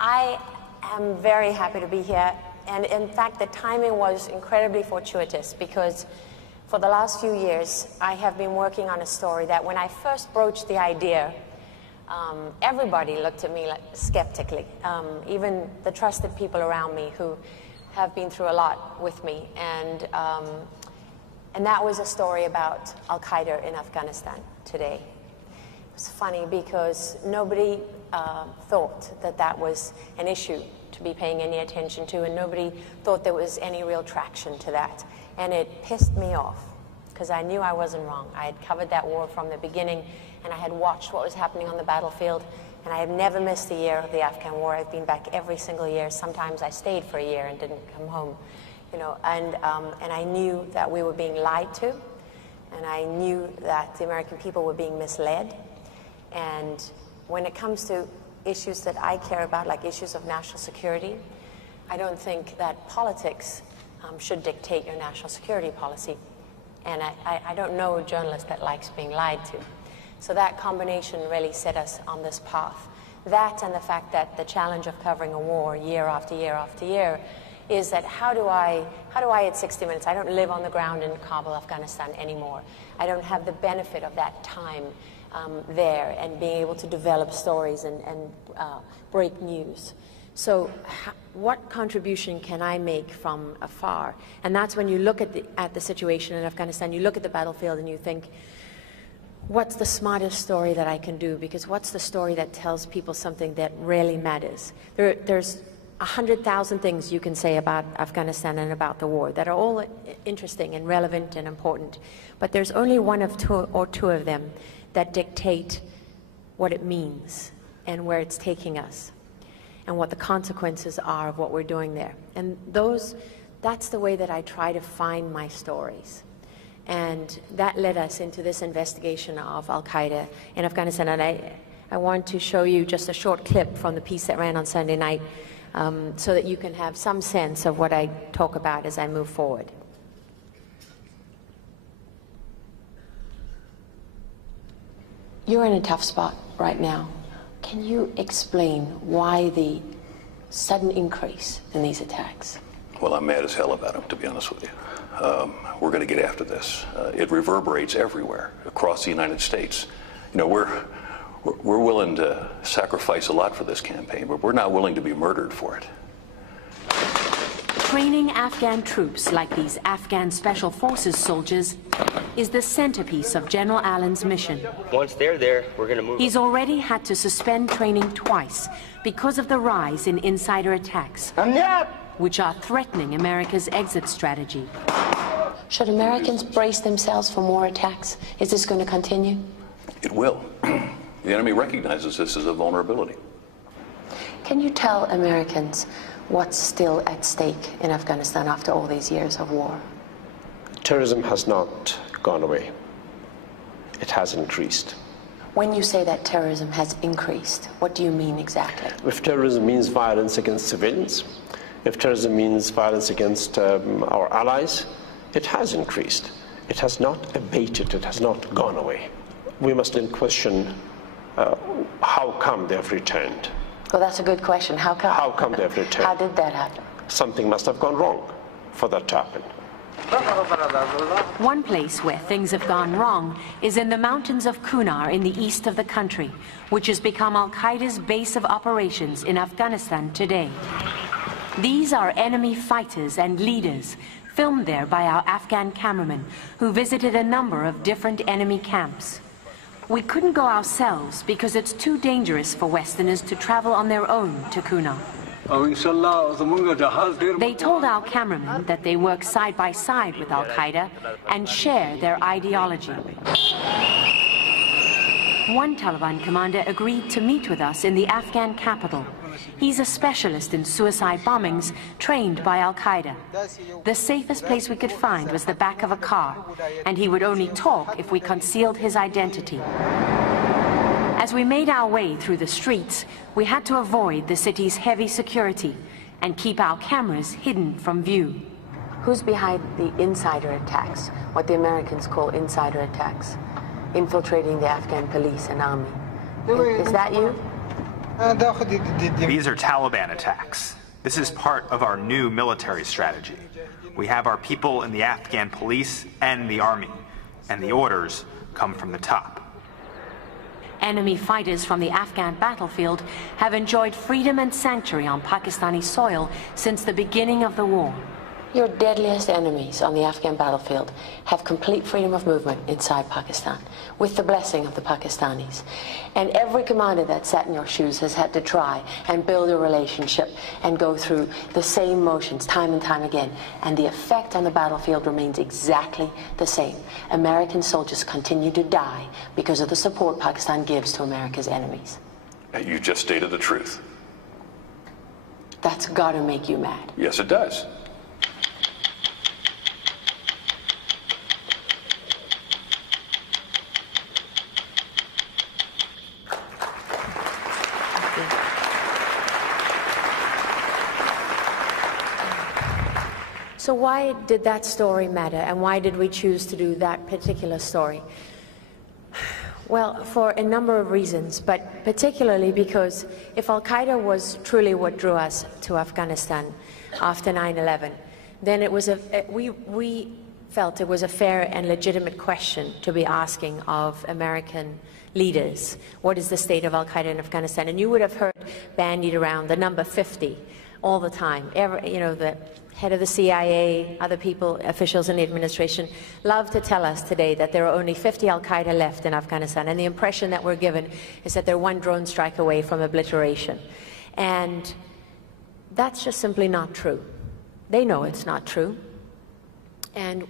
I am very happy to be here, and in fact the timing was incredibly fortuitous, because for the last few years I have been working on a story that when I first broached the idea, everybody looked at me like skeptically, even the trusted people around me who have been through a lot with me, and that was a story about Al-Qaeda in Afghanistan today. It's funny because nobody thought that that was an issue to be paying any attention to, and nobody thought there was any real traction to that. And it pissed me off, because I knew I wasn't wrong. I had covered that war from the beginning, and I had watched what was happening on the battlefield, and I have never missed a year of the Afghan war. I've been back every single year. Sometimes I stayed for a year and didn't come home, you know, and I knew that we were being lied to, and I knew that the American people were being misled. And when it comes to issues that I care about, like issues of national security, I don't think that politics should dictate your national security policy. And I don't know a journalist that likes being lied to. So that combination really set us on this path. That and the fact that the challenge of covering a war year after year after year is that how do I at 60 Minutes, I don't live on the ground in Kabul, Afghanistan anymore. I don't have the benefit of that time there and being able to develop stories and break news. So what contribution can I make from afar? And that's when you look at the situation in Afghanistan, you look at the battlefield and you think, what's the smartest story that I can do? Because what's the story that tells people something that really matters? There's 100,000 things you can say about Afghanistan and about the war that are all interesting and relevant and important. But there's only one of two of them that dictate what it means and where it's taking us and what the consequences are of what we're doing there. And that's the way that I try to find my stories. And that led us into this investigation of Al-Qaeda in Afghanistan. And I want to show you just a short clip from the piece that ran on Sunday night so that you can have some sense of what I talk about as I move forward. You're in a tough spot right now. Can you explain why the sudden increase in these attacks? Well, I'm mad as hell about them, to be honest with you. We're going to get after this. It reverberates everywhere across the United States. You know, we're willing to sacrifice a lot for this campaign, but we're not willing to be murdered for it. Training Afghan troops like these Afghan Special Forces soldiers is the centerpiece of General Allen's mission. Once they're there, we're going to move. He's already had to suspend training twice because of the rise in insider attacks, which are threatening America's exit strategy. Should Americans brace themselves for more attacks? Is this going to continue? It will. The enemy recognizes this as a vulnerability. Can you tell Americans what's still at stake in Afghanistan after all these years of war? Terrorism has not gone away. It has increased. When you say that terrorism has increased, what do you mean exactly? If terrorism means violence against civilians, if terrorism means violence against our allies, it has increased. It has not abated. It has not gone away. We must then question how come they've returned. Well, that's a good question. How come? How come they've returned? How did that happen? Something must have gone wrong for that to happen. One place where things have gone wrong is in the mountains of Kunar in the east of the country, which has become Al-Qaeda's base of operations in Afghanistan today. These are enemy fighters and leaders, filmed there by our Afghan cameraman, who visited a number of different enemy camps. We couldn't go ourselves because it's too dangerous for Westerners to travel on their own to Kunar. They told our cameraman that they work side by side with Al-Qaeda and share their ideology. One Taliban commander agreed to meet with us in the Afghan capital. He's a specialist in suicide bombings trained by Al-Qaeda. The safest place we could find was the back of a car, and he would only talk if we concealed his identity. As we made our way through the streets, we had to avoid the city's heavy security and keep our cameras hidden from view. Who's behind the insider attacks, what the Americans call insider attacks, infiltrating the Afghan police and army? Is that you? These are Taliban attacks. This is part of our new military strategy. We have our people in the Afghan police and the army, and the orders come from the top. Enemy fighters from the Afghan battlefield have enjoyed freedom and sanctuary on Pakistani soil since the beginning of the war. Your deadliest enemies on the Afghan battlefield have complete freedom of movement inside Pakistan, with the blessing of the Pakistanis. And every commander that sat in your shoes has had to try and build a relationship and go through the same motions time and time again. And the effect on the battlefield remains exactly the same. American soldiers continue to die because of the support Pakistan gives to America's enemies. You just stated the truth. That's got to make you mad. Yes, it does. So why did that story matter, and why did we choose to do that particular story? Well, for a number of reasons, but particularly because if Al-Qaeda was truly what drew us to Afghanistan after 9/11, then it was we felt it was a fair and legitimate question to be asking of American leaders. What is the state of Al-Qaeda in Afghanistan? And you would have heard bandied around the number 50 all the time. The head of the CIA, other people, officials in the administration, love to tell us today that there are only 50 Al-Qaeda left in Afghanistan, and the impression that we're given is that they're one drone strike away from obliteration. And that's just simply not true. They know it's not true. And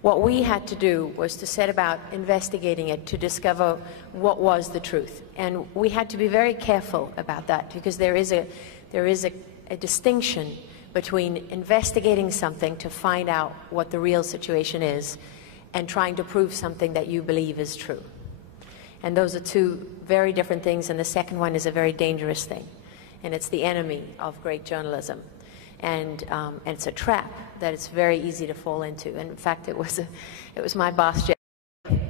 what we had to do was to set about investigating it to discover what was the truth. And we had to be very careful about that, because there is a distinction between investigating something to find out what the real situation is and trying to prove something that you believe is true. And those are two very different things, and the second one is a very dangerous thing. And it's the enemy of great journalism. And it's a trap that it's very easy to fall into. And in fact, it was my boss, Jeff,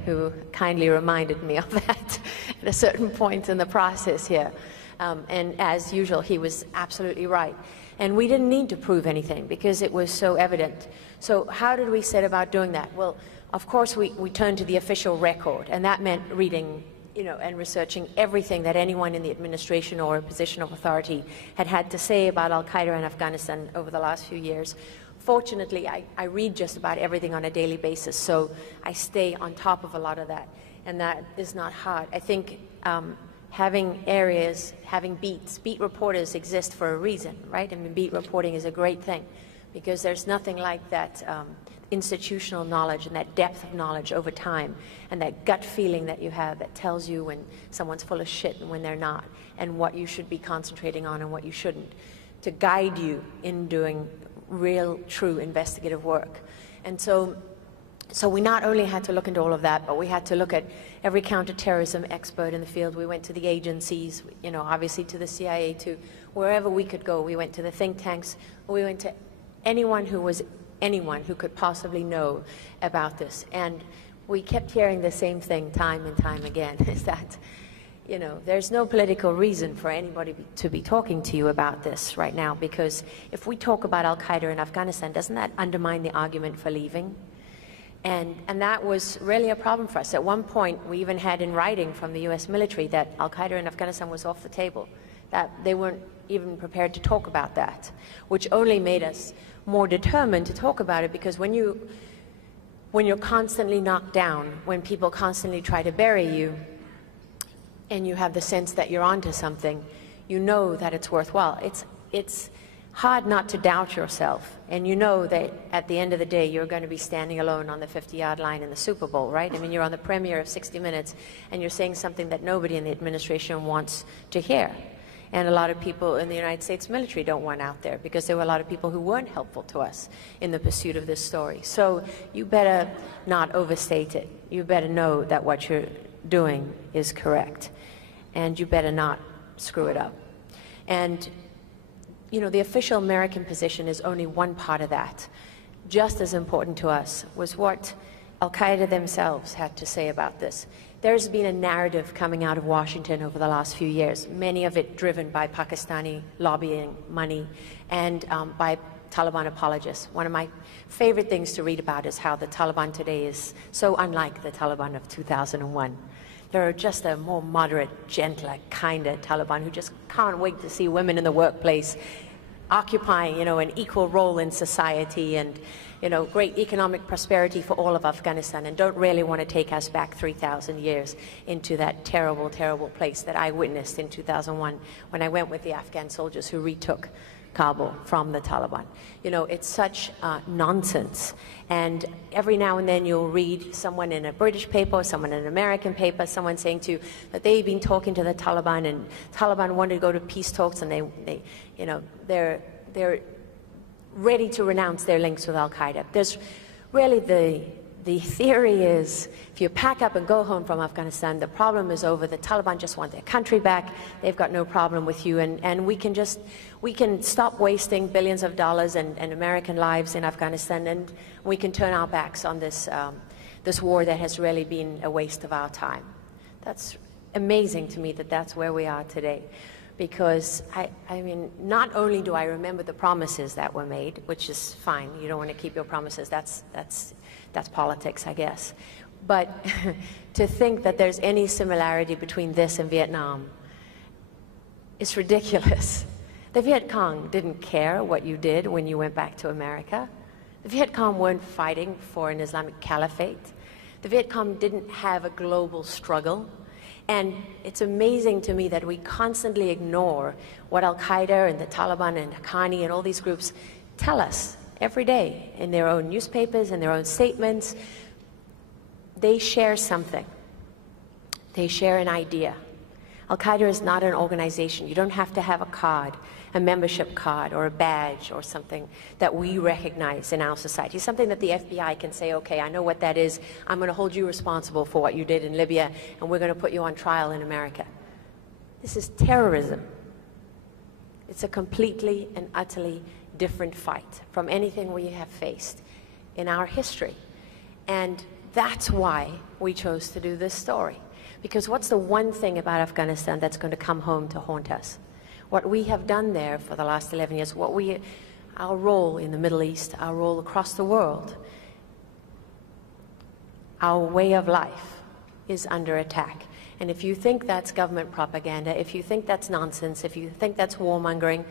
who kindly reminded me of that at a certain point in the process here. And as usual, he was absolutely right. And we didn't need to prove anything because it was so evident. So how did we set about doing that? Well, of course, we turned to the official record, and that meant reading, and researching everything that anyone in the administration or a position of authority had to say about Al-Qaeda in Afghanistan over the last few years. Fortunately, I read just about everything on a daily basis, so I stay on top of a lot of that, and that is not hard. I think having areas, having beat reporters exist for a reason, right? I mean, beat reporting is a great thing, because there's nothing like that institutional knowledge and that depth of knowledge over time, and that gut feeling that you have that tells you when someone's full of shit and when they're not, and what you should be concentrating on and what you shouldn't, to guide you in doing real, true investigative work. And so we not only had to look into all of that, but we had to look at every counterterrorism expert in the field. We went to the agencies, obviously to the CIA, to wherever we could go. We went to the think tanks. We went to anyone who could possibly know about this. And we kept hearing the same thing time and time again, is that, there's no political reason for anybody to be talking to you about this right now, because if we talk about Al-Qaeda in Afghanistan, doesn't that undermine the argument for leaving? And that was really a problem for us. At one point, we even had in writing from the US military that Al-Qaeda in Afghanistan was off the table, that they weren't even prepared to talk about that, which only made us more determined to talk about it, because when you're constantly knocked down, when people constantly try to bury you, and you have the sense that you're onto something, you know that it's worthwhile. It's hard not to doubt yourself, and you know that at the end of the day you're going to be standing alone on the 50-yard line in the Super Bowl, right? I mean, you're on the premiere of 60 Minutes, and you're saying something that nobody in the administration wants to hear. And a lot of people in the United States military don't want out there, because there were a lot of people who weren't helpful to us in the pursuit of this story. So you better not overstate it. You better know that what you're doing is correct, and you better not screw it up. And the official American position is only one part of that. Just as important to us was what Al-Qaeda themselves had to say about this. There's been a narrative coming out of Washington over the last few years, many of it driven by Pakistani lobbying money and by Taliban apologists. One of my favorite things to read about is how the Taliban today is so unlike the Taliban of 2001. They're just a more moderate, gentler, kinder Taliban who just can't wait to see women in the workplace occupying, an equal role in society and, great economic prosperity for all of Afghanistan, and don't really want to take us back 3,000 years into that terrible, terrible place that I witnessed in 2001 when I went with the Afghan soldiers who retook Kabul from the Taliban. It's such nonsense. And every now and then you'll read someone in a British paper, someone in an American paper, someone saying to you that they've been talking to the Taliban and Taliban wanted to go to peace talks and they're ready to renounce their links with Al-Qaeda. There's really the theory is if you pack up and go home from Afghanistan, the problem is over. The Taliban just want their country back. They've got no problem with you. And we can stop wasting billions of dollars and American lives in Afghanistan, and we can turn our backs on this, this war that has really been a waste of our time. That's amazing to me that that's where we are today. Because, I mean, not only do I remember the promises that were made, which is fine, you don't want to keep your promises, that's politics, I guess. But to think that there's any similarity between this and Vietnam is ridiculous. The Vietcong didn't care what you did when you went back to America. The Vietcong weren't fighting for an Islamic caliphate. The Vietcong didn't have a global struggle. And it's amazing to me that we constantly ignore what Al-Qaeda and the Taliban and Haqqani and all these groups tell us every day in their own newspapers and their own statements. They share something. They share an idea. Al-Qaeda is not an organization. You don't have to have a card, a membership card or a badge or something that we recognize in our society, something that the FBI can say, okay, I know what that is. I'm going to hold you responsible for what you did in Libya, and we're going to put you on trial in America. This is terrorism. It's a completely and utterly different fight from anything we have faced in our history. And that's why we chose to do this story. Because what's the one thing about Afghanistan that's going to come home to haunt us? What we have done there for the last 11 years, our role in the Middle East, our role across the world, our way of life is under attack. And if you think that's government propaganda, if you think that's nonsense, if you think that's warmongering,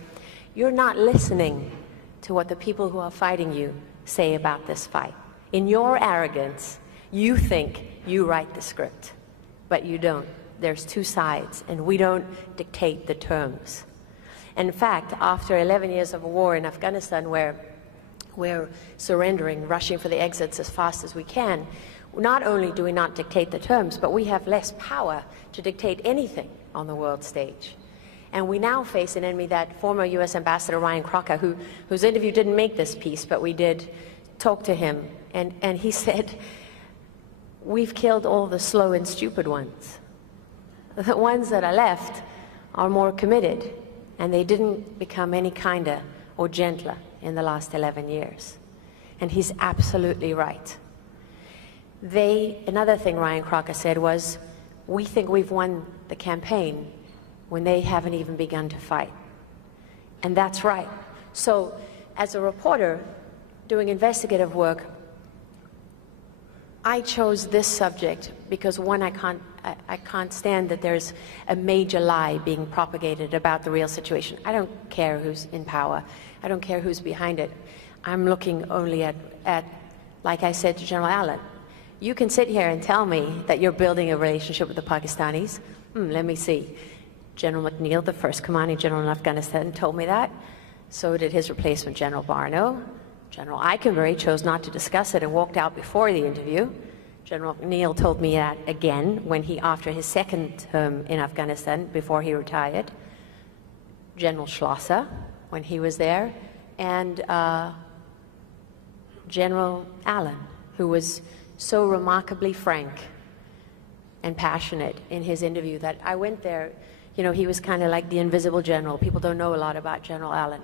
you're not listening to what the people who are fighting you say about this fight. In your arrogance, you think you write the script, but you don't. There's two sides, and we don't dictate the terms. In fact, after 11 years of a war in Afghanistan where we're surrendering, rushing for the exits as fast as we can, not only do we not dictate the terms, but we have less power to dictate anything on the world stage. And we now face an enemy, that former US Ambassador Ryan Crocker, whose interview didn't make this piece, but we did talk to him, and he said, we've killed all the slow and stupid ones. The ones that are left are more committed, and they didn't become any kinder or gentler in the last 11 years. And he's absolutely right. Another thing Ryan Crocker said was, we think we've won the campaign when they haven't even begun to fight. And that's right. So as a reporter doing investigative work, I chose this subject because, one, I can't stand that there's a major lie being propagated about the real situation. I don't care who's in power. I don't care who's behind it. I'm looking only at, like I said to General Allen, you can sit here and tell me that you're building a relationship with the Pakistanis. Let me see. General McNeil, the first commanding general in Afghanistan, told me that. So did his replacement, General Barno. General Eikenberry chose not to discuss it and walked out before the interview. General McNeil told me that again when after his second term in Afghanistan, before he retired. General Schlosser, when he was there, and General Allen, who was so remarkably frank and passionate in his interview that I went there. You know, he was kind of like the invisible general. People don't know a lot about General Allen.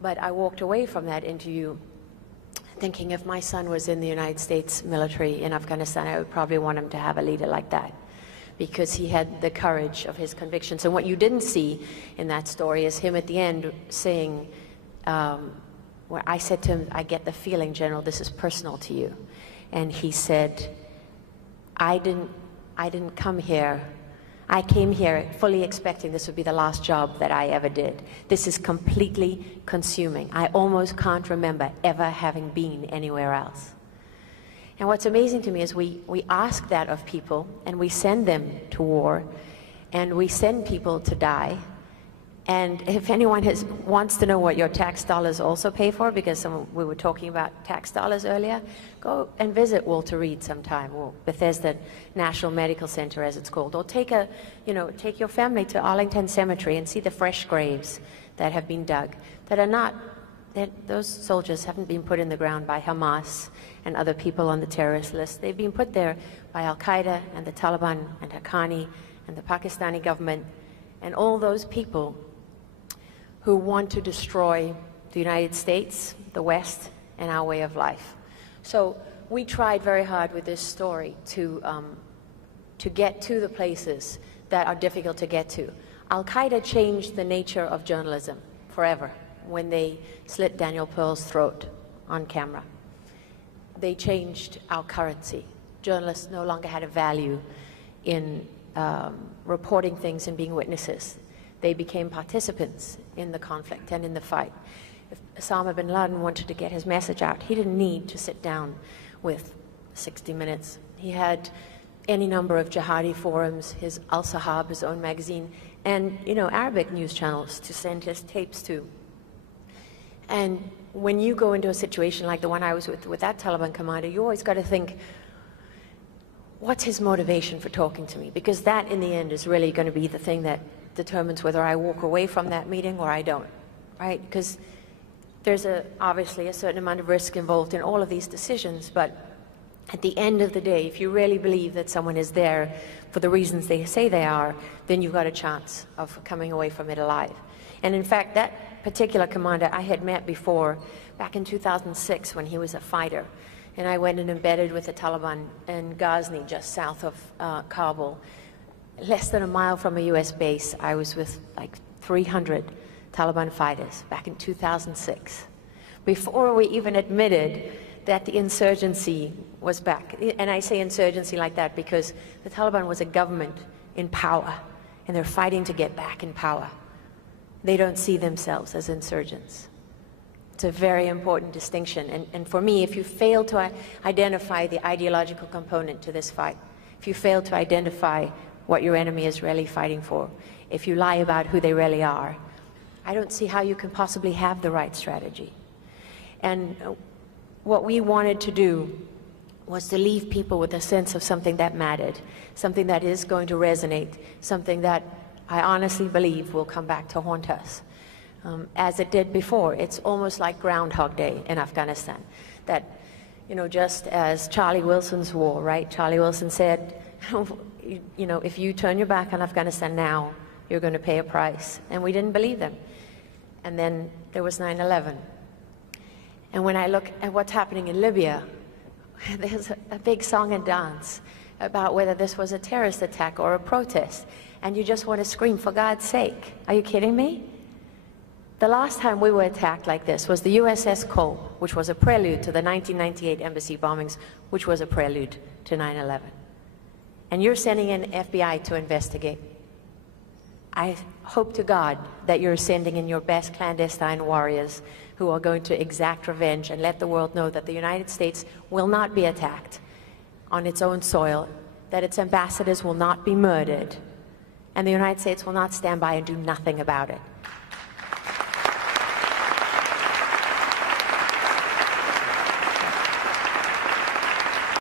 But I walked away from that interview thinking if my son was in the United States military in Afghanistan, I would probably want him to have a leader like that, because he had the courage of his convictions. And what you didn't see in that story is him at the end saying, where I said to him, I get the feeling, General, this is personal to you. And he said, I didn't come here. I came here fully expecting this would be the last job that I ever did. This is completely consuming. I almost can't remember ever having been anywhere else. And what's amazing to me is we ask that of people, and we send them to war, and we send people to die. And if anyone wants to know what your tax dollars also pay for, because we were talking about tax dollars earlier, go and visit Walter Reed sometime, or Bethesda National Medical Center, as it's called, or take your family to Arlington Cemetery and see the fresh graves that have been dug, those soldiers haven't been put in the ground by Hamas and other people on the terrorist list. They've been put there by Al-Qaeda and the Taliban and Haqqani and the Pakistani government and all those people who want to destroy the United States, the West, and our way of life. So we tried very hard with this story to get to the places that are difficult to get to. Al-Qaeda changed the nature of journalism forever when they slit Daniel Pearl's throat on camera. They changed our currency. Journalists no longer had a value in reporting things and being witnesses. They became participants in the conflict and in the fight. If Osama bin Laden wanted to get his message out, he didn't need to sit down with 60 Minutes. He had any number of jihadi forums, his Al-Sahab, his own magazine, and Arabic news channels to send his tapes to. And when you go into a situation like the one I was with that Taliban commander, you always got to think, what's his motivation for talking to me? Because that, in the end, is really going to be the thing that determines whether I walk away from that meeting or I don't, right? Because there's obviously a certain amount of risk involved in all of these decisions, but at the end of the day, if you really believe that someone is there for the reasons they say they are, then you've got a chance of coming away from it alive. And in fact, that particular commander I had met before, back in 2006 when he was a fighter, and I went and embedded with the Taliban in Ghazni, just south of Kabul. Less than a mile from a US base, I was with like 300 Taliban fighters back in 2006, before we even admitted that the insurgency was back. And I say insurgency like that because the Taliban was a government in power, and they're fighting to get back in power. They don't see themselves as insurgents. It's a very important distinction. And for me, if you fail to identify the ideological component to this fight, if you fail to identify what your enemy is really fighting for, if you lie about who they really are, I don't see how you can possibly have the right strategy. And what we wanted to do was to leave people with a sense of something that mattered, something that is going to resonate, something that I honestly believe will come back to haunt us. As it did before. It's almost like Groundhog Day in Afghanistan. That, just as Charlie Wilson's war, right? Charlie Wilson said, if you turn your back on Afghanistan now, you're going to pay a price. And we didn't believe them. And then there was 9/11. And when I look at what's happening in Libya, there's a big song and dance about whether this was a terrorist attack or a protest. And you just want to scream, for God's sake. Are you kidding me? The last time we were attacked like this was the USS Cole, which was a prelude to the 1998 embassy bombings, which was a prelude to 9/11. And you're sending in FBI to investigate. I hope to God that you're sending in your best clandestine warriors who are going to exact revenge and let the world know that the United States will not be attacked on its own soil, that its ambassadors will not be murdered, and the United States will not stand by and do nothing about it.